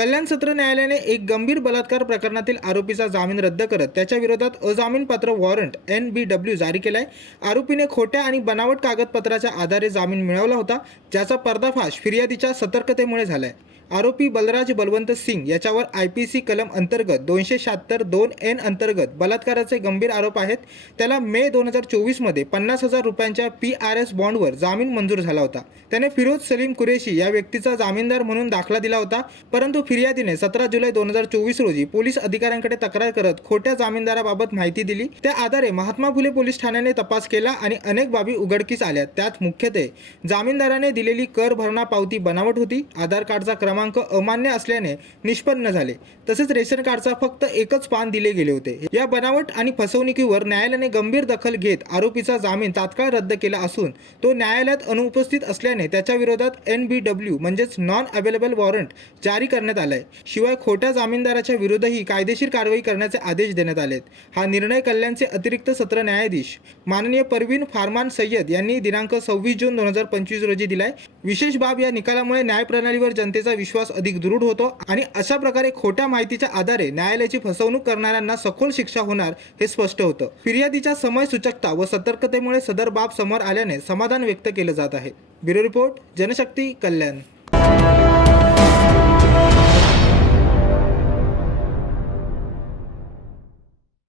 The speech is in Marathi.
कल्याण सत्र न्यायालयाने एक गंभीर बलात्कार प्रकरणातील आरोपीचा जामीन रद्द करत त्याच्या विरोधात अजामीनपात्र वॉरंट एन बी डब्ल्यू जारी केलाय. आरोपीने खोट्या आणि बनावट कागदपत्राच्या आधारे जामीन मिळवला होता ज्याचा पर्दाफाश फिर्यादीच्या सतर्कतेमुळे झालाय. आरोपी बलराज बलवंत सिंग याच्यावर आय पी सी कलम अंतर्गत दोनशे शहात्तर दोन एन अंतर्गत बलात्काराचे गंभीर आरोप आहेत. त्याला मे दोन हजार चोवीसमध्ये पन्नास हजार रुपयांच्या पी आर एस बॉन्डवर जामीन मंजूर झाला होता. त्याने फिरोज सलीम कुरेशी या व्यक्तीचा जामीनदार म्हणून दाखला दिला होता. परंतु फिर्यादीने सतरा जुलै दोन हजार चोवीस रोजी पोलीस अधिकाऱ्यांकडे तक्रार करत खोट्या जामीनदाराबाबत माहिती दिली. त्या आधारे महात्मा फुले पोलीस ठाण्याने तपास केला आणि अनेक बाबी उघडकीस आल्या त्यात मुख्यत्वे जामीनदाराने दिलेली कर भरणा पावती बनावट होती. आधार कार्डचा क्रमांक अमान्य असल्याने निष्पन्न झाले. तसेच रेशन कार्डचा फक्त एकच पान दिले गेले होते. या बनावट आणि फसवणुकीवर न्यायालयाने गंभीर दखल घेत आरोपीचा जामीन तात्काळ रद्द केला असून तो न्यायालयात अनुपस्थित असल्याने त्याच्या विरोधात एन बी डब्ल्यू म्हणजेच नॉन अवेलेबल वॉरंट जारी करण्यात आलाय. शिवाय खोट्या जामीनदाराच्या विरोधही कायदेशीर कारवाई करण्याचे आदेश देण्यात आलेत. हा निर्णय कल्याणचे अतिरिक्त सत्र न्यायाधीश माननीय परवीन फारमान सय्यद यांनी दिनांक सव्वीस जून दोन हजार पंचवीस रोजी दिलाय. विशेष बाब या निकालामुळे न्यायप्रणालीवर जनतेचा विश्वास अधिक दृढ होतो आणि अशा प्रकारे खोट्या माहितीच्या आधारे न्यायालयाची फसवणूक करणाऱ्यांना सखोल शिक्षा होणार हे स्पष्ट होतं. फिर्यादीच्या समय सूचकता व सतर्कतेमुळे सदर बाब समोर आल्याने समाधान व्यक्त केलं जात आहे. Bureau report Janshakti Kalyan.